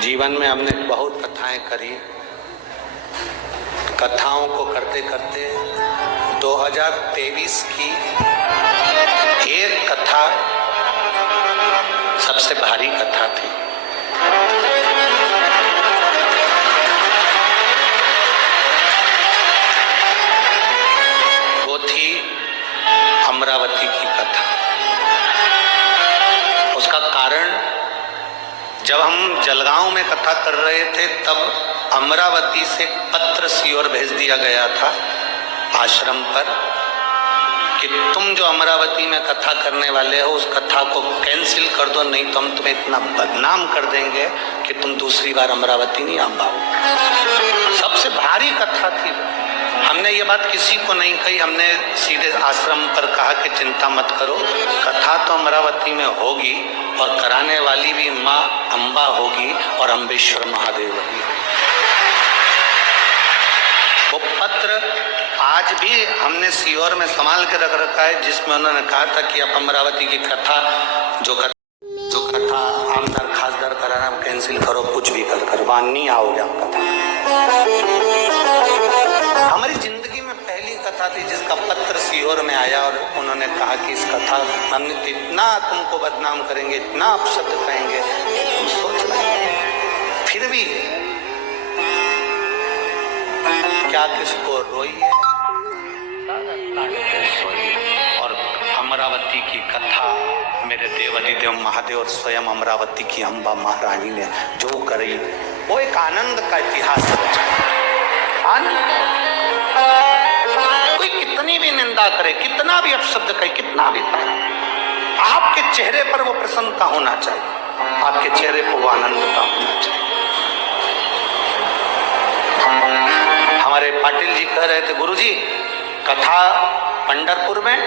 जीवन में हमने बहुत कथाएं करी। कथाओं को करते करते 2023 की एक कथा सबसे भारी कथा थी। वो थी अमरावती की कथा। उसका कारण, जब हम जलगांव में कथा कर रहे थे तब अमरावती से पत्र सीओर भेज दिया गया था आश्रम पर कि तुम जो अमरावती में कथा करने वाले हो उस कथा को कैंसिल कर दो, नहीं तो हम तुम्हें इतना बदनाम कर देंगे कि तुम दूसरी बार अमरावती नहीं आ पाओगे। सबसे भारी कथा थी। हमने ये बात किसी को नहीं कही, हमने सीधे आश्रम पर कहा कि चिंता मत करो, कथा तो अमरावती में होगी और कराने वाली भी माँ अम्बा होगी और अम्बेश्वर महादेव होगी। वो पत्र आज भी हमने सीओर में संभाल के रख रखा है, जिसमें उन्होंने कहा था कि आप अमरावती की कथा जो कथा आमदार खासदार कराना कैंसिल करो, कुछ भी कर वहां नहीं आओगे आप कथा। हमारी जिंदगी में पहली कथा थी जिसका पत्र सीओर में आया और उन्होंने कहा कि इस कथा हमने इतना तुमको बदनाम करेंगे, इतना अपशब्द कहेंगे, तुम सोच रहे। फिर भी क्या किसको रोई है और अमरावती की कथा मेरे देवाधिदेव महादेव और स्वयं अमरावती की अम्बा महारानी ने जो करी वो एक आनंद का इतिहास है। कोई कितनी भी निंदा करे, कितना भी अपशब्द करे, कितना भी करे, आपके चेहरे पर वो प्रसन्नता होना चाहिए, आपके चेहरे पर वो आनंदता होना चाहिए। हमारे पाटिल जी कह रहे थे, गुरुजी कथा पंढरपुर में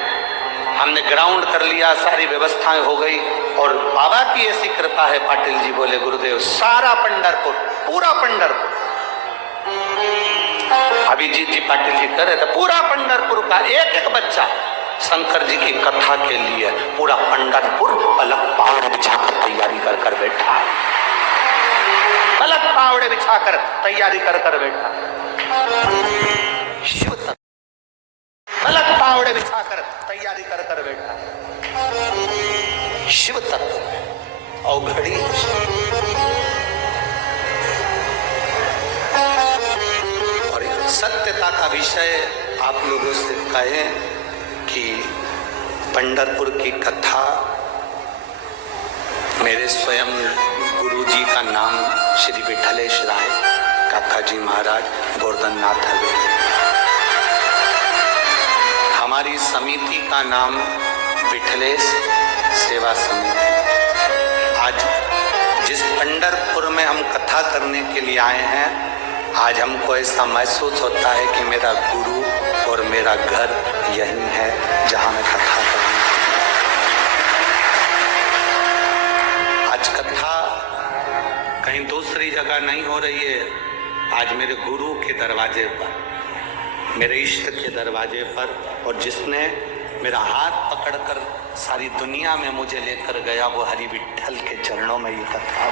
हमने ग्राउंड कर लिया, सारी व्यवस्थाएं हो गई और बाबा की ऐसी कृपा है। पाटिल जी बोले, गुरुदेव सारा पंढरपुर, पूरा पंढरपुर, अभिजीत जी पाटिल जी कह रहे थे, पूरा पंढरपुर का एक एक बच्चा शंकर जी की कथा के लिए पूरा पंढरपुर अलग पावड़े बिछाकर तैयारी कर बैठा, अलग पावड़े बिछाकर तैयारी कर बैठा। शिव तत्व अलग पावड़े बिछाकर तैयारी कर बैठा। शिव तत्व अवघड़ी और सत्यता का विषय आप लोगों से कहें कि पंढरपुर की कथा मेरे स्वयं गुरु जी का नाम श्री विठलेश राय काका जी महाराज गोवर्धन नाथ हवेली, हमारी समिति का नाम विठलेश सेवा समिति। आज जिस पंढरपुर में हम कथा करने के लिए आए हैं, आज हमको ऐसा महसूस होता है कि मेरा गुरु और मेरा घर यही है जहां मैं कथा करूं। आज कथा कहीं दूसरी जगह नहीं हो रही है, आज मेरे गुरु के दरवाजे पर, मेरे इष्ट के दरवाजे पर, और जिसने मेरा हाथ पकड़कर सारी दुनिया में मुझे लेकर गया वो हरि विठल के चरणों में ये कथा